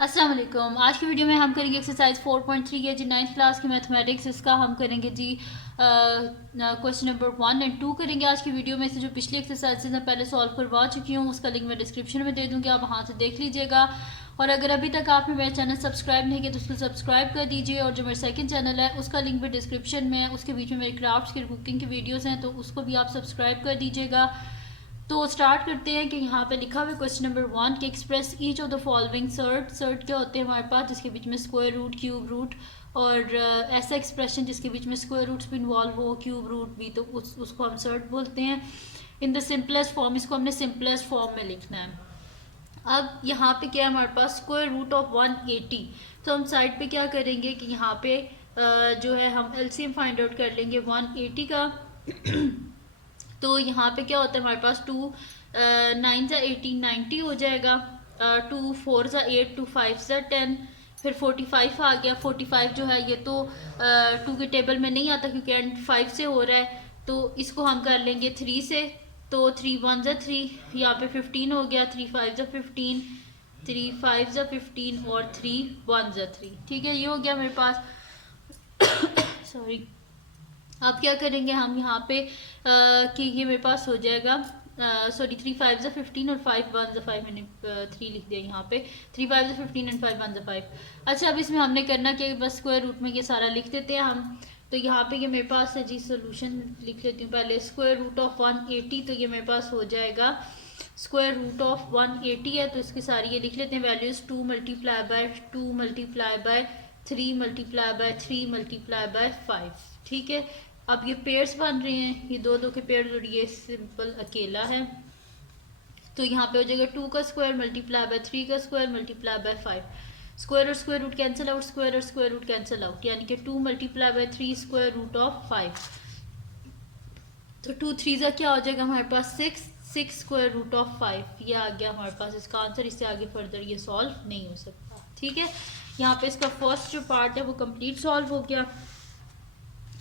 अस्सलाम वालेकुम। आज की वीडियो में हम करेंगे एक्सरसाइज 4.3 है जी 9th क्लास की मैथमेटिक्स। इसका हम करेंगे जी क्वेश्चन नंबर 1 एंड 2 करेंगे आज की वीडियो में से। जो पिछली एक्सरसाइजेज मैं पहले सॉल्व करवा चुकी हूँ उसका लिंक मैं डिस्क्रिप्शन में दे दूँगी, आप वहाँ से देख लीजिएगा। और अगर अभी तक आपने मेरा चैनल सब्सक्राइब नहीं किया तो उसको सब्सक्राइब कर दीजिए। और जो मेरा सेकंड चैनल है उसका लिंक भी डिस्क्रिप्शन में है, उसके बीच में मेरे क्राफ्ट्स की कुकिंग की वीडियोज़ हैं तो उसको भी आप सब्सक्राइब कर दीजिएगा। तो स्टार्ट करते हैं कि यहाँ पे लिखा हुआ क्वेश्चन नंबर 1 कि express each of the following surd क्या होते हैं हमारे पास, जिसके बीच में स्क्वायर रूट, क्यूब रूट और ऐसा एक्सप्रेशन जिसके बीच में स्क्वायर रूट्स भी इन्वॉल्व हो, क्यूब रूट भी, तो उसको हम सर्ट बोलते हैं। इन द सिंपलेस्ट फॉर्म, इसको हमने सिंपलेस्ट फॉर्म में लिखना है। अब यहाँ पे क्या है हमारे पास, स्क्वायर रूट ऑफ 180। तो हम साइड पे क्या करेंगे कि यहाँ पे जो है हम एलसीएम फाइंड आउट कर लेंगे 180 का। तो यहाँ पे क्या होता है हमारे पास, 9 ज़ा 18 90 हो जाएगा, 2 4 ज़ा 8 2 5 ज़ा 10, फिर 45 आ गया। 45 जो है ये तो 2 के टेबल में नहीं आता क्योंकि एंड 5 से हो रहा है, तो इसको हम कर लेंगे 3 से। तो 3 1 ज़ा 3, यहाँ पे 15 हो गया, 3 5 ज़ा 15, 3 5 ज़ा 15 और 3 1 ज़ा 3। ठीक है, ये हो गया मेरे पास। सॉरी। अब क्या करेंगे हम यहाँ पे कि ये मेरे पास हो जाएगा, सॉरी 3 5 ज़ा 15 और 5 1 ज़ा 5, मैंने 3 लिख दिया यहाँ पे। 3 5 ज़ा 15 एंड 5 1 ज़ा 5। अच्छा, अब इसमें हमने करना कि बस स्क्वायर रूट में ये सारा लिख देते हैं हम। तो यहाँ पे ये मेरे पास है जी, सोल्यूशन लिख लेती हूँ पहले। स्क्वायर रूट ऑफ 180, तो ये मेरे पास हो जाएगा स्क्वायर रूट ऑफ 180 है, तो इसकी सारी ये लिख लेते हैं values. 2 multiply by 2 multiply by 3 multiply by 3 multiply by 5। ठीक है, अब ये पेयर्स बन रहे हैं, ये दो दो के पेयर और ये सिंपल अकेला है। तो यहाँ पे हो जाएगा 2 का स्क्वायर मल्टीप्लाई बाय 3 का स्क्वायर मल्टीप्लाई बाय 5। स्क्वायर और square root cancel out, square और स्क्वायर रूट कैंसिल आउट, यानी कि 2 multiply by 3 square root of 5। तो 2 3 ज़ा क्या हो जाएगा हमारे पास 6, 6 स्क्वायर रूट ऑफ 5। ये आ गया हमारे पास इसका आंसर। इससे आगे फर्दर ये सॉल्व नहीं हो सकता। ठीक है, यहाँ पे इसका फर्स्ट जो पार्ट है वो कंप्लीट सॉल्व हो गया।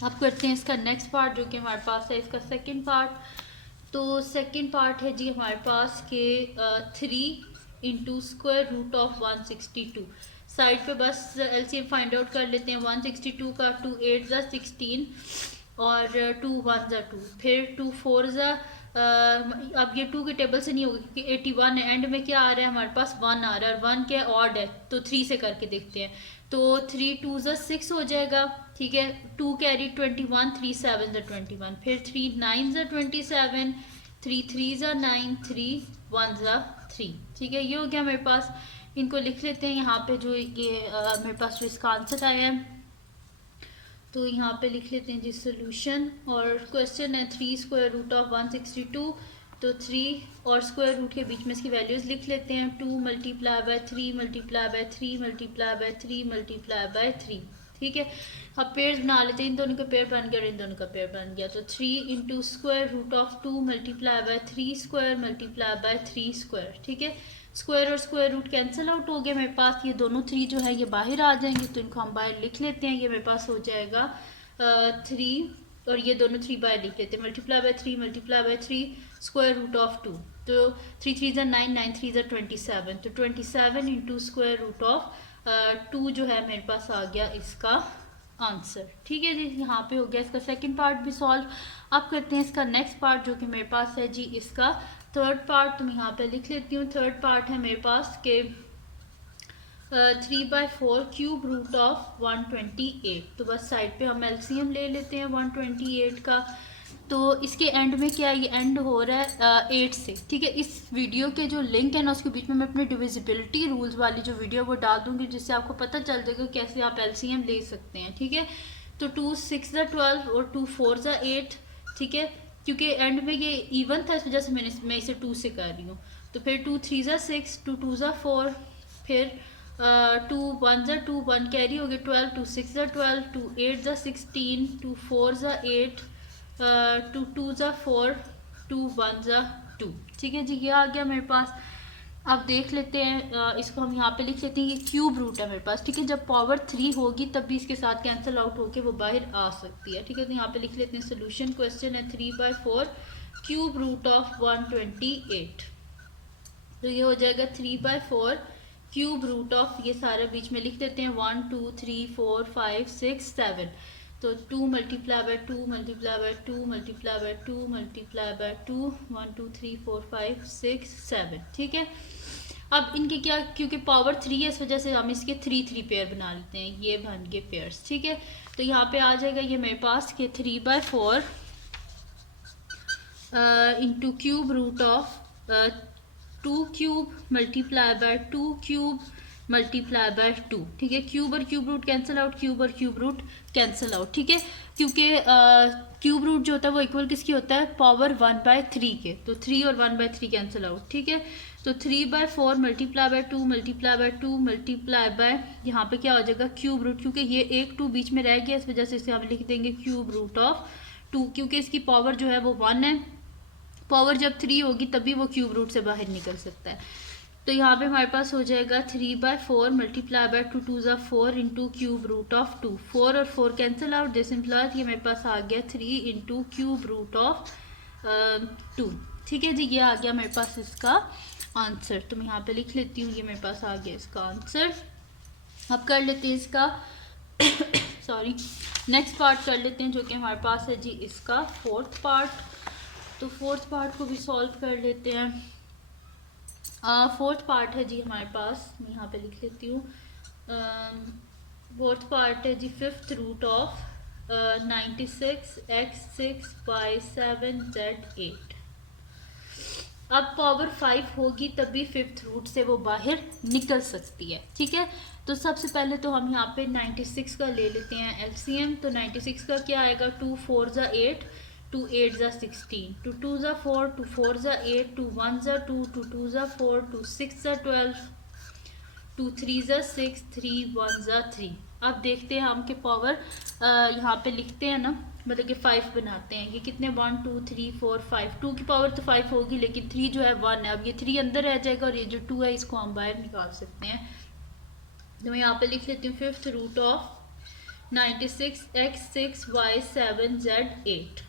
अब करते हैं इसका नेक्स्ट पार्ट जो कि हमारे पास है इसका सेकंड पार्ट। तो सेकंड पार्ट है जी हमारे पास के 3 into square root of 162। Side पे बस एलसीएम फाइंड आउट कर लेते हैं 162 का। 2 8 ज़ा 16 और 2 1 ज़ा 2, फिर 2 4 ज़ा अब ये 2 के टेबल से नहीं होगा क्योंकि 81 है। एंड में क्या आ रहा है हमारे पास, 1 आ रहा है, और 1 क्या ऑड है तो 3 से करके देखते हैं। तो 3 2 ज़ा 6 हो जाएगा। ठीक है, 2 कैरी 21, 3 7 ज़ा 21, फिर 3 9 ज़ा 27, 3 3 ज़ा 9, 3 1 ज़ा 3। ठीक है, ये हो गया मेरे पास। इनको लिख लेते हैं यहाँ पे जो ये मेरे पास जो इसका आंसर आया है। तो यहाँ पे लिख लेते हैं जी सोल्यूशन। और क्वेश्चन है 3 स्क्वायर रूट ऑफ 162। तो 3 और स्क्वायर रूट के बीच में इसकी वैल्यूज़ लिख लेते हैं। 2 multiply by 3 multiply by 3 multiply by 3 multiply by 3। ठीक है, अब पेयर बना लेते हैं। इन दोनों का पेयर बन गया और इन दोनों का पेयर बन गया। तो 3 into square root of 2 multiply by 3 square multiply by 3 square. ठीक है, स्क्वायर और स्क्वायर रूट कैंसिल आउट हो गया मेरे पास। ये दोनों 3 जो है ये बाहर आ जाएंगे, तो इनको हम बाहर लिख लेते हैं। ये मेरे पास हो जाएगा 3 और ये दोनों 3 बाहर लिख लेते हैं। Multiply by 3 multiply by 3 square root of 2। तो 3 3 ज़ा 9, 9 3 ज़ा 27। तो 27 इंटू स्क्वायर रूट ऑफ 2 जो है मेरे पास आ गया इसका आंसर। ठीक है जी, यहाँ पे हो गया इसका सेकंड पार्ट भी सॉल्व। अब करते हैं इसका नेक्स्ट पार्ट जो कि मेरे पास है जी इसका थर्ड पार्ट। तो मैं यहाँ पे लिख लेती हूँ। थर्ड पार्ट है मेरे पास के 3/4 क्यूब रूट ऑफ 128। तो बस साइड पे हम एलसीएम ले लेते हैं 128 का। तो इसके एंड में क्या है, ये एंड हो रहा है 8 से। ठीक है, इस वीडियो के जो लिंक है ना उसके बीच में मैं अपने डिविजिबिलिटी रूल्स वाली जो वीडियो वो डाल दूंगी, जिससे आपको पता चल जाएगा कैसे आप एलसीएम ले सकते हैं। ठीक है, तो 2 6 ज़ा 12 और 2 4 ज़ा 8। ठीक है, क्योंकि एंड में ये इवन था इस वजह से मैं इसे 2 से कर रही हूँ। तो फिर 2 3 ज़ा 6, 2 2 ज़ा 4, फिर 2 1 ज़ा 2, 1 कैरी हो गया 12, 2 6 ज़ा 12, 2 8 ज़ा 16, 2 4 ज़ा 8, 2 2 ज़ा 4, 2 1 ज़ा 2। ठीक है जी, ये आ गया मेरे पास। अब देख लेते हैं इसको हम यहाँ पे लिख लेते हैं। ये क्यूब रूट है मेरे पास। ठीक है, जब पावर 3 होगी तब भी इसके साथ कैंसिल आउट होके वो बाहर आ सकती है। ठीक है, तो यहाँ पे लिख लेते हैं सोल्यूशन। क्वेश्चन है 3/4 क्यूब रूट ऑफ 128। तो ये हो जाएगा 3/4 क्यूब रूट ऑफ, ये सारा बीच में लिख देते हैं, 1 2 3 4 5 6 7, तो 2 multiply by 2 multiply by 2 multiply by 2 multiply by 2, 1 2 3 4 5 6 7, ठीक है। अब इनके क्या, क्योंकि पावर 3 है इस वजह से हम इसके 3 3 पेयर बना लेते हैं, ये बन गए पेयर्स, ठीक है। तो यहाँ पे आ जाएगा ये मेरे पास के 3/4 into cube root of 2 cube multiply by 2 cube multiply by 2, ठीक है। क्यूब और cube root cancel out, cube और क्यूब रूट कैंसिल आउट, ठीक है। क्योंकि क्यूब रूट जो होता है वो इक्वल किसकी होता है, पावर 1/3 के, तो 3 और 1/3 कैंसिल आउट, ठीक है। तो 3/4 multiply by 2 multiply by 2 multiply by, यहाँ पे क्या हो जाएगा क्यूब रूट, क्योंकि ये एक 2 बीच में रह गया इस वजह से इसे हम लिख देंगे क्यूब रूट ऑफ 2, क्योंकि इसकी पावर जो है वो 1 है, पावर जब 3 होगी तभी वो क्यूब रूट से बाहर निकल सकता है। तो यहाँ पे हमारे पास हो जाएगा 3/4 मल्टीप्लाई बाय 2 2 ज़ा 4 इंटू क्यूब रूट ऑफ 2, 4 और 4 कैंसिल आउट, दिस इम्प्लाइज ये मेरे पास आ गया 3 इंटू क्यूब रूट ऑफ 2, ठीक है जी। ये आ गया मेरे पास इसका आंसर, तो मैं यहाँ पे लिख लेती हूँ, ये मेरे पास आ गया इसका आंसर। अब कर लेते हैं इसका सॉरी नेक्स्ट पार्ट कर लेते हैं, जो कि हमारे पास है जी इसका 4th पार्ट। तो 4th पार्ट को भी सॉल्व कर लेते हैं। 4th पार्ट है जी हमारे पास, मैं यहाँ पे लिख लेती हूँ। 4th पार्ट है जी 5th root of 96 x 6 y 7 z 8। अब पावर 5 होगी तभी 5th रूट से वो बाहर निकल सकती है, ठीक है। तो सबसे पहले तो हम यहाँ पे 96 का ले लेते हैं एलसीएम। तो 96 का क्या आएगा, 2 4 ज़ा 8 2 8 ज़ा 16, 2 2 ज़ा 4 2 4 ज़ा 8 2 1 ज़ा 2 2 2 ज़ा 4 2 6 ज़ा 12 2 3 ज़ा 6 3 1 ज़ा 3। अब देखते हैं हम कि पावर यहाँ पे लिखते हैं ना, मतलब कि 5 बनाते हैं। ये कितने 1 2 3 4 5, 2 की पावर तो 5 होगी लेकिन 3 जो है 1 है। अब ये 3 अंदर रह जाएगा और ये जो 2 है इसको हम बाहर निकाल सकते हैं। तो मैं यहाँ पे लिख लेती हूँ 5th root of 96 x 6 y 7 z 8।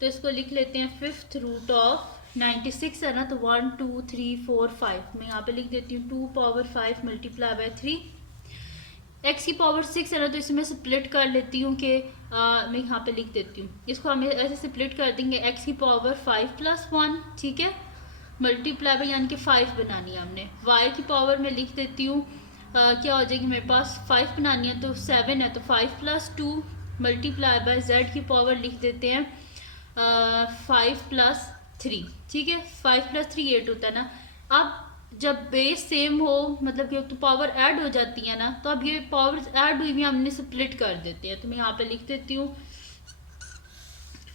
तो इसको लिख लेते हैं 5th रूट ऑफ 96 है ना, तो 1 2 3 4 5, मैं यहाँ पे लिख देती हूँ 2 पावर 5 मल्टीप्लाई बाय 3। x की पावर 6 है ना, तो इसमें स्प्लिट कर लेती हूँ कि मैं यहाँ पे लिख देती हूँ, इसको हम ऐसे स्प्लिट कर देंगे, x की पावर 5 + 1, ठीक है, मल्टीप्लाई बाय यानी कि 5 बनानी है हमने। y की पावर में लिख देती हूँ क्या हो जाएगी मेरे पास, 5 बनानी है तो 7 है, तो 5 + 2 मल्टीप्लाई बाय z की पावर लिख देते हैं 5 + 3, ठीक है। 5 + 3 8 होता है ना। अब जब बेस सेम हो, मतलब कि तो पावर ऐड हो जाती है ना, तो अब ये पावर ऐड हुई भी हमने स्प्लिट कर देते हैं। तो मैं यहाँ पे लिख देती हूँ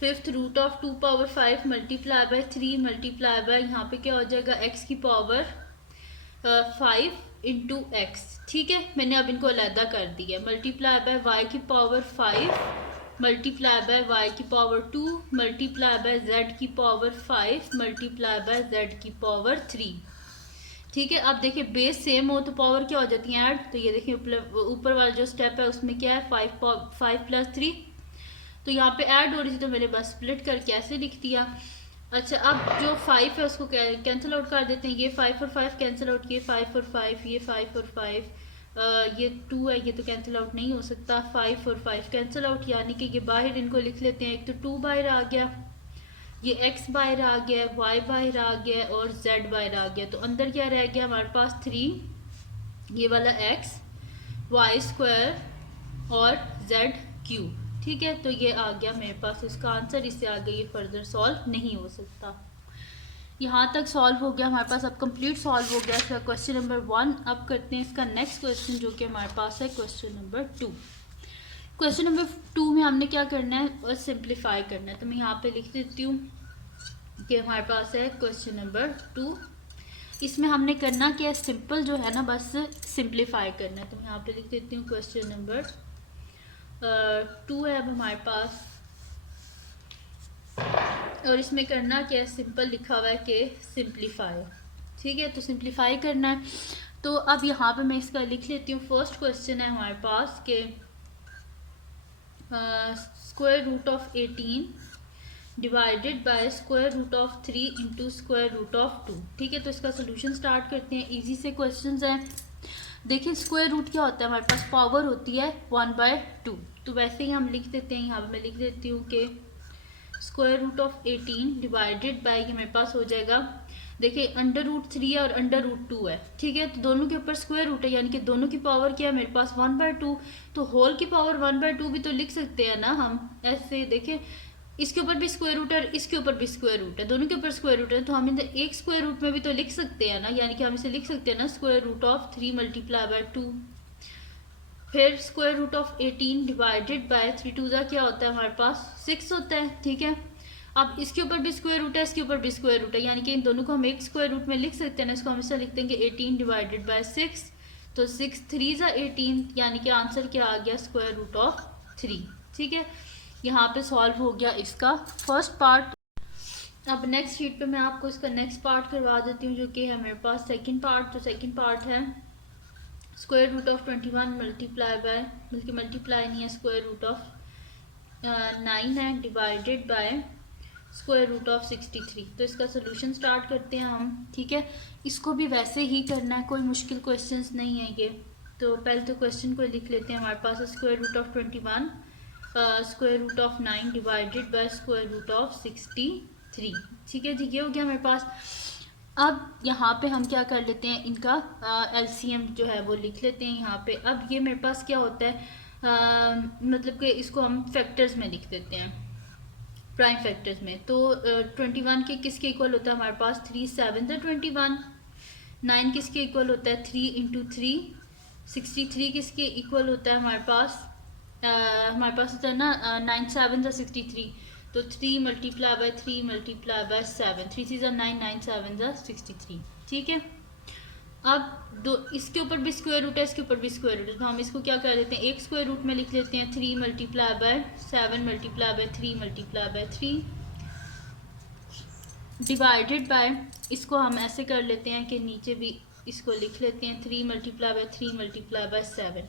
5th root of 2 power 5 multiply by 3 multiply by, यहाँ पे क्या हो जाएगा x की पावर 5 इंटू एक्स, ठीक है। मैंने अब इनको अलहदा कर दिया, मल्टीप्लाई बाय y की पावर 5 मल्टीप्लाई बाय y की पावर 2 मल्टीप्लाई बाय z की पावर 5 मल्टीप्लाई बाय z की पावर 3, ठीक है। अब देखिए बेस सेम हो तो पावर क्या हो जाती है ऐड। तो ये देखिए ऊपर वाला जो स्टेप है उसमें क्या है 5 + 3, तो यहाँ पे ऐड हो रही थी तो मैंने बस स्प्लिट करके ऐसे लिख दिया। अच्छा अब जो 5 है उसको कैंसिल आउट कर देते हैं, ये 5 और 5 कैंसिल आउट किए, 5 और 5, ये 5 और 5, ये 2 है, ये तो कैंसिल आउट नहीं हो सकता, 5 और 5 कैंसिल आउट, यानी कि ये बाहर इनको लिख लेते हैं। एक तो 2 बाहर आ गया, ये x बाहर आ गया, y बाहर आ गया और z बाहर आ गया, तो अंदर क्या रह गया हमारे पास 3, ये वाला x y² और z क्यूब, ठीक है। तो ये आ गया मेरे पास इसका आंसर, इससे आगे ये फर्दर सॉल्व नहीं हो सकता। यहाँ तक सॉल्व हो गया हमारे पास, अब कंप्लीट सॉल्व हो गया इसका क्वेश्चन नंबर 1। अब करते हैं इसका नेक्स्ट क्वेश्चन जो कि हमारे पास है क्वेश्चन नंबर 2। क्वेश्चन नंबर 2 में हमने क्या करना है और सिंप्लीफाई करना है। तो मैं यहाँ पे लिख देती हूँ कि हमारे पास है क्वेश्चन नंबर 2, इसमें हमने करना क्या है, सिंपल जो है ना बस सिंप्लीफाई करना है। तो मैं यहाँ पे लिख देती हूँ क्वेश्चन नंबर 2 है अब हमारे पास, और इसमें करना क्या है, सिंपल लिखा हुआ है कि सिंप्लीफाई, ठीक है। तो सिंप्लीफाई करना है, तो अब यहाँ पे मैं इसका लिख लेती हूँ। फर्स्ट क्वेश्चन है हमारे पास के square root of 18 divided by square root of 3 into square root of 2, ठीक है। तो इसका सोल्यूशन स्टार्ट करते हैं, इजी से क्वेश्चंस हैं। देखिए स्क्वायर रूट क्या होता है, हमारे पास पावर होती है 1/2। तो वैसे ही हम लिख देते हैं, यहाँ पे मैं लिख देती हूँ कि square root of 18 divided by, ये मेरे पास हो जाएगा, देखिए √3 है और √2 है, ठीक है। तो दोनों के ऊपर स्क्वायर रूट है, यानी कि दोनों की पावर क्या है मेरे पास 1/2। तो होल की पावर 1/2 भी तो लिख सकते हैं ना हम ऐसे। देखिए इसके ऊपर भी स्क्वायर रूट है, इसके ऊपर भी स्क्वायर रूट है, दोनों के ऊपर स्क्वायर रूट है, तो हम इधर एक स्क्वायर रूट में भी तो लिख सकते हैं ना, यानी कि हम इसे लिख सकते हैं ना स्क्वायर रूट ऑफ 3 × 2। फिर square root of 18 divided by 3 2 क्या होता है हमारे पास 6 होता है, ठीक है। अब इसके ऊपर भी स्क्वायर रूट है, इसके ऊपर भी स्क्वायर रूट है, यानी कि इन दोनों को हम एक स्क्वायर रूट में लिख सकते हैं ना। इसको हम इसे लिख देंगे 18 डिवाइडेड बाय 6, तो 6 3 18, यानी कि आंसर क्या आ गया स्क्वायर रूट ऑफ 3, ठीक है। यहाँ पे सॉल्व हो गया इसका फर्स्ट पार्ट। अब नेक्स्ट शीट पे मैं आपको इसका नेक्स्ट पार्ट करवा देती हूँ, जो कि है मेरे पास सेकंड पार्ट। तो सेकंड पार्ट है square root of 21 multiply by, बल्कि मल्टीप्लाई नहीं है, स्क्वायर रूट ऑफ 9 है divided by square root of 63। तो इसका सोल्यूशन स्टार्ट करते हैं हम, ठीक है। इसको भी वैसे ही करना है, कोई मुश्किल क्वेश्चंस नहीं है ये। तो पहले तो क्वेश्चन को लिख लेते हैं। हमारे पास square root of 21 square root of 9 divided by square root of 63, ठीक है जी, ये हो गया मेरे पास। अब यहाँ पे हम क्या कर लेते हैं, इनका एलसीएम जो है वो लिख लेते हैं यहाँ पे। अब ये मेरे पास क्या होता है, मतलब कि इसको हम फैक्टर्स में लिख देते हैं, प्राइम फैक्टर्स में। तो 21 के किसके इक्वल होता है हमारे पास 3 7 21, 9 किसके इक्वल होता है 3 × 3, 63 किसके इक्वल होता है हमारे पास होता है ना 9 7 63, तो 3 × 3 × 7, 3 3 9 9 7 63, ठीक है। अब दो इसके ऊपर भी स्क्वायर रूट है, इसके ऊपर भी स्क्वायर रूट है, तो हम इसको क्या कर लेते हैं, एक स्क्वायर रूट में लिख लेते हैं 3 × 7 × 3 × 3 डिवाइडेड बाय, इसको हम ऐसे कर लेते हैं कि नीचे भी इसको लिख लेते हैं 3 × 3 × 7।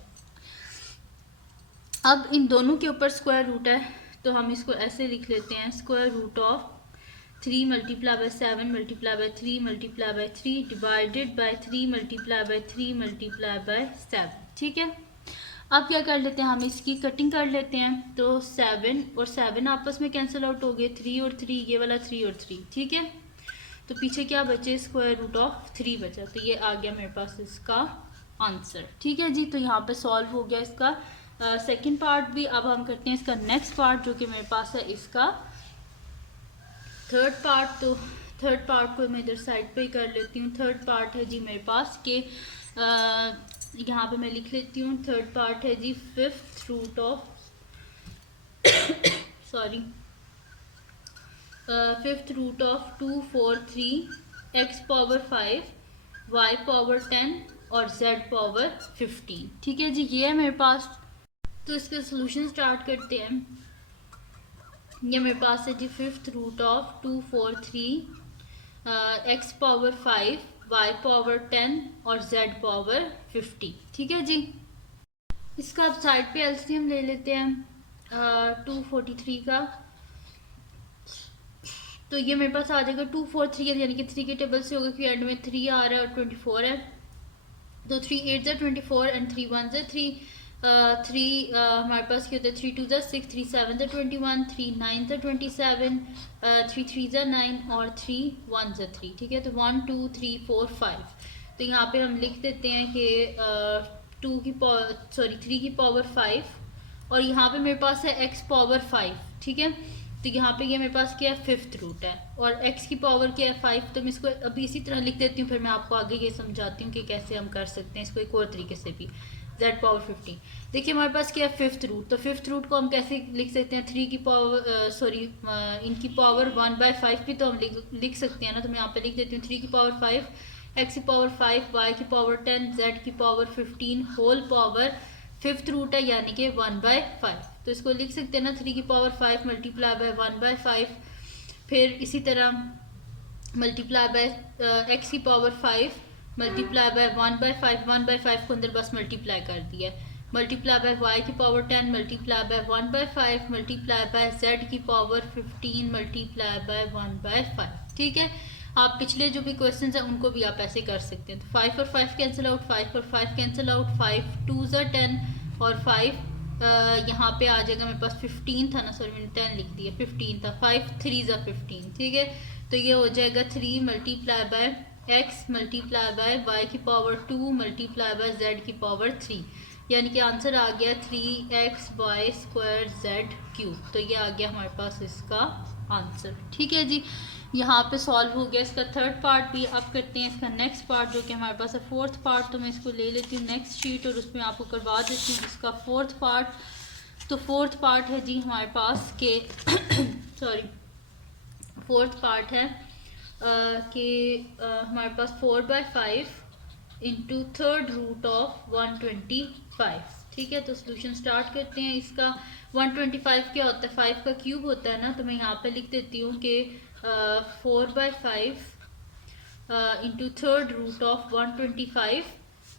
अब इन दोनों के ऊपर स्क्वायर रूट है, तो हम इसको ऐसे लिख लेते हैं square root of 3 × 7 × 3 × 3 divided by 3 × 3 × 7, ठीक है। अब क्या कर लेते हैं, हम इसकी कटिंग कर लेते हैं। तो 7 और 7 आपस में कैंसिल आउट हो गए, 3 और 3, ये वाला 3 और 3, ठीक है। तो पीछे क्या बचे, स्क्वायर रूट ऑफ 3 बचा, तो ये आ गया मेरे पास इसका आंसर, ठीक है जी। तो यहाँ पे सॉल्व हो गया इसका सेकंड पार्ट भी। अब हम करते हैं इसका नेक्स्ट पार्ट, जो कि मेरे पास है इसका थर्ड पार्ट। तो थर्ड पार्ट को मैं इधर साइड पे ही कर लेती हूँ। थर्ड पार्ट है जी मेरे पास के यहाँ पे मैं लिख लेती हूँ। थर्ड पार्ट है जी 5th root of sorry 5th root of 2 4 3 x power 5 y power 10 और z पावर 15, ठीक है जी, ये है मेरे पास। तो इसका सोल्यूशन स्टार्ट करते हैं। ये मेरे पास है जी 5th root of 2 4 3 x power 5 y power 10 और z पावर 50, ठीक है जी। इसका अब साइड पे एलसीएम ले लेते हैं 243 का। तो ये मेरे पास आ जाएगा 243, यानी कि 3 के टेबल से होगा, क्योंकि एंड में 3 आ रहा है और 24 है। तो 3 8 24 एंड 3 1 3 3 हमारे पास क्या होता है 3 2 6, 3 7 21, 3 9 27, 3 3 9 और 3 1 3, ठीक है। तो 1 2 3 4 5। तो यहाँ पे हम लिख देते हैं कि 3 की पावर 5 और यहाँ पे मेरे पास है x पावर 5, ठीक है। तो यहाँ पे ये मेरे पास क्या है 5th रूट है और x की पावर क्या है 5। तो मैं इसको अभी इसी तरह लिख देती हूँ, फिर मैं आपको आगे ये समझाती हूँ कि कैसे हम कर सकते हैं इसको एक और तरीके से भी। z पावर 15, देखिए हमारे पास क्या है 5th रूट। तो 5th रूट को हम कैसे लिख सकते हैं, 3 की पावर इनकी पावर 1/5 भी तो हम लिख सकते हैं ना। तो मैं यहाँ पे लिख देती हूँ 3 की पावर 5 x की पावर 5 y की पावर 10 z की power 15 whole power 5th root है, यानी कि 1/5। तो इसको लिख सकते हैं ना 3 की पावर 5 मल्टीप्लाई बाय 1/5, फिर इसी तरह मल्टीप्लाई बाय x की पावर 5 मल्टीप्लाई बाय 1/5, 1/5 को अंदर बस मल्टीप्लाई कर दिया, मल्टीप्लाई बाय y की power 10 multiply by 1/5 multiply by z की पावर 15 मल्टीप्लाई बाय 1/5, ठीक है। आप पिछले जो भी क्वेश्चंस हैं उनको भी आप ऐसे कर सकते हैं। तो 5 और 5 कैंसिल आउट, 5 और 5 कैंसिल आउट, 5 2 ज़ा 10 और 5 यहाँ पे आ जाएगा मेरे पास 15 था ना, सॉरी मैंने 10 लिख दिया, 15 था, 5 3 ज़ा 15, ठीक है। तो ये हो जाएगा 3 multiply bye x multiply by y की पावर 2 मल्टीप्लाई बाय z की पावर 3, यानी कि आंसर आ गया 3xy स्क्वायर z क्यूब। तो ये आ गया हमारे पास इसका आंसर, ठीक है जी। यहाँ पे सॉल्व हो गया इसका थर्ड पार्ट भी। अब करते हैं इसका नेक्स्ट पार्ट जो कि हमारे पास है फोर्थ पार्ट। तो मैं इसको ले लेती हूँ नेक्स्ट शीट और उसमें आपको करवा देती हूँ इसका फोर्थ पार्ट। तो फोर्थ पार्ट है जी हमारे पास के सॉरी फोर्थ पार्ट है कि हमारे पास 4/5 इंटू थर्ड रूट ऑफ 125, ठीक है। तो सोल्यूशन स्टार्ट करते हैं इसका। 125 क्या होता है, 5 का क्यूब होता है ना, तो मैं यहाँ पे लिख देती हूँ कि 4/5 इंटू थर्ड रूट ऑफ 125।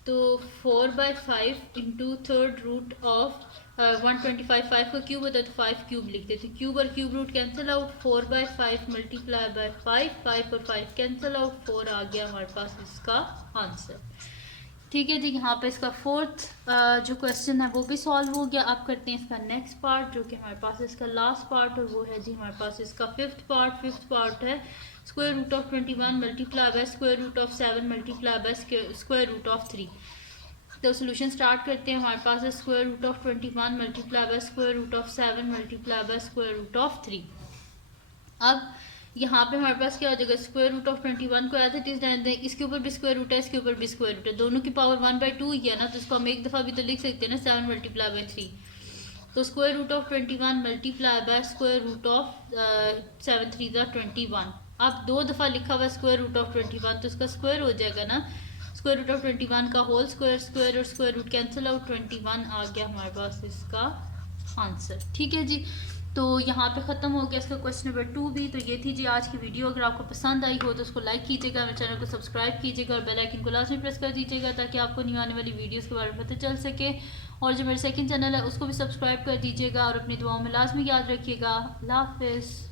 तो 4/5 इंटू थर्ड रूट ऑफ 125, 5 का क्यूब होता है तो 5 क्यूब लिख देते हैं। क्यूब और cube root cancel out, 4/5 multiply by 5, 5 और 5 कैंसिल आउट, 4 आ गया हमारे पास इसका आंसर, ठीक है जी। यहाँ पे इसका फोर्थ जो क्वेश्चन है वो भी सॉल्व हो गया। अब करते हैं इसका नेक्स्ट पार्ट जो कि हमारे पास इसका लास्ट पार्ट, और वो है जी हमारे पास इसका फिफ्थ पार्ट है square root of 21 multiply by square root of 7 multiply by square root of 3। तो सोल्यूशन स्टार्ट करते हैं। हमारे पास है square root of 21 multiply by square root of 7 multiply by square root of 3। अब यहाँ पे हमारे पास क्या हो जाएगा, स्क्वायर रूट ऑफ 21 को एज इट इज रहने दें, इसके ऊपर भी स्क्वायर रूट है, इसके ऊपर भी स्क्वायर रूट है, दोनों की पावर 1/2 ही है ना, तो इसको हम एक दफ़ा भी तो लिख सकते हैं ना 7 मल्टीप्लाई बाय 3। तो square root of 21 multiply by square root of 7 3 ज़ा 21। अब 2 दफ़ा लिखा हुआ स्क्वायर रूट ऑफ 21 तो इसका स्क्वायर हो जाएगा ना, स्क्वायर रूट ऑफ 21 का होल स्क्वायर, स्क्वायर और स्क्वायर रूट कैंसिल आउट, 21 आ गया हमारे पास इसका आंसर, ठीक है जी। तो यहाँ पे ख़त्म हो गया इसका क्वेश्चन नंबर 2 भी। तो ये थी जी आज की वीडियो। अगर आपको पसंद आई हो तो उसको लाइक कीजिएगा, मेरे चैनल को सब्सक्राइब कीजिएगा और बेल आइकन को लाजमी प्रेस कर दीजिएगा ताकि आपको न्यू आने वाली वीडियोस के बारे में पता चल सके। और जो मेरा सेकंड चैनल है उसको भी सब्सक्राइब कर दीजिएगा और अपनी दुआओं में लाजमी याद रखिएगा। अल्लाह हाफिज़।